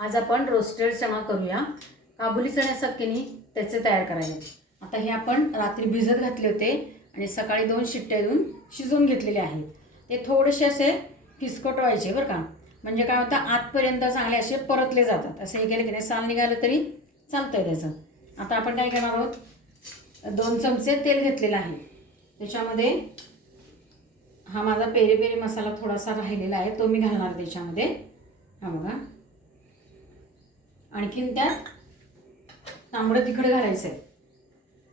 आज आपण रोस्टेड चणा करूया। काबुली चण्यासारखे नाही त्याचे तयार करायचे। आता हे आपण रात्री भिजत घातले होते आणि सकाळी 2 शिट्ट्या देऊन शिजवून घेतलेले आहेत। ते थोडेसे असे फिसकटवायचे बरं का, म्हणजे काय होतं आतपर्यंत चांगले असे परतले जातात। असे हे केले की नाही साल निघालं तरी चालतंय त्याचं। आता आपण काय करणार आहोत, 2 चमचे तेल घेतलेलं आहे। त्याच्यामध्ये हा माझा पेरी पेरी मसाला थोडासा राहिलेला आहे तो मी घालणार त्याच्यामध्ये। हा बघा, आणखीन त्यात तांबडं तिखट घालायचं आहे,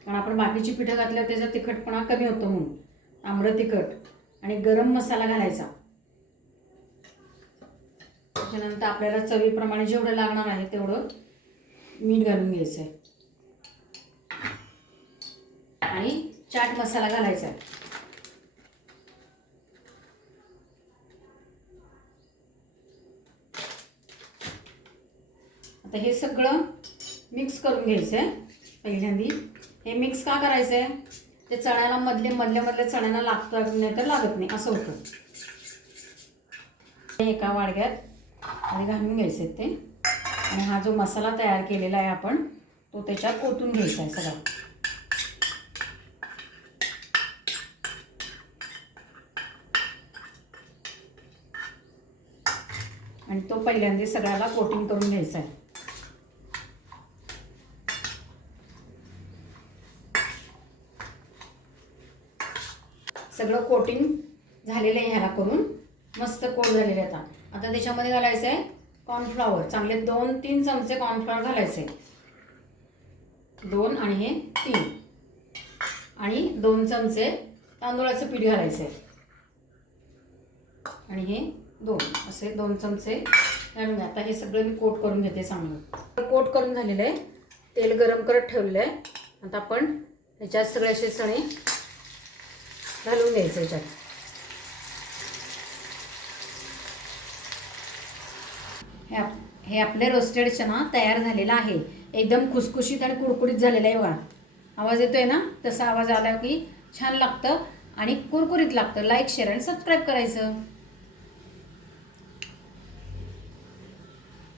कारण आपण बाकीची पिठं घातल्यावर त्याचा तिखटपणा कमी होतो म्हणून तांबडं तिखट आणि गरम मसाला घालायचा। त्याच्यानंतर आपल्याला चवीप्रमाणे जेवढं लागणार आहे तेवढं मीठ घालून घ्यायचं आहे आणि चाट मसाला घालायचा आहे। आता हे सगळं मिक्स करून घ्यायचं आहे। पहिल्यांदा हे मिक्स का करायचं आहे, ते चण्याला मधल्या चण्याला लागतं नाही तर लागत नाही असं होतं। हे एका वाडग्यात आणि घालून घ्यायचे ते, आणि हा जो मसाला तयार केलेला आहे आपण तो त्याच्यात ओतून घ्यायचा आहे सगळा। आणि तो पहिल्यांदा सगळ्याला कोटिंग करून घ्यायचा आहे। सगळं कोटिंग झालेलं आहे, ह्याला करून मस्त कोट झालेले आता। आता त्याच्यामध्ये घालायचं आहे कॉर्नफ्लॉवर, चांगले 2-3 चमचे कॉर्नफ्लॉवर घालायचे। 2 आणि हे 3 आणि 2 चमचे तांदूळाचं पीठ घालायचं आहे आणि हे 2 असे 2 चमचे घालून। आता हे सगळं मी कोट करून घेते चांगलं। कोट करून झालेलं आहे, तेल गरम करत ठेवलेलं आहे। आता आपण ह्याच्यात सगळे असे चणे घालून घ्यायचं ह्याच्यात। हे आपले रोस्टेड चना तयार झालेला आहे। एकदम खुसखुशीत आणि कुरकुरीत झालेला आहे बघा। आवाज येतोय ना, तसा आवाज आला की छान लागतं आणि कुरकुरीत लागतं। लाईक, शेअर आणि सबस्क्राईब करायचं।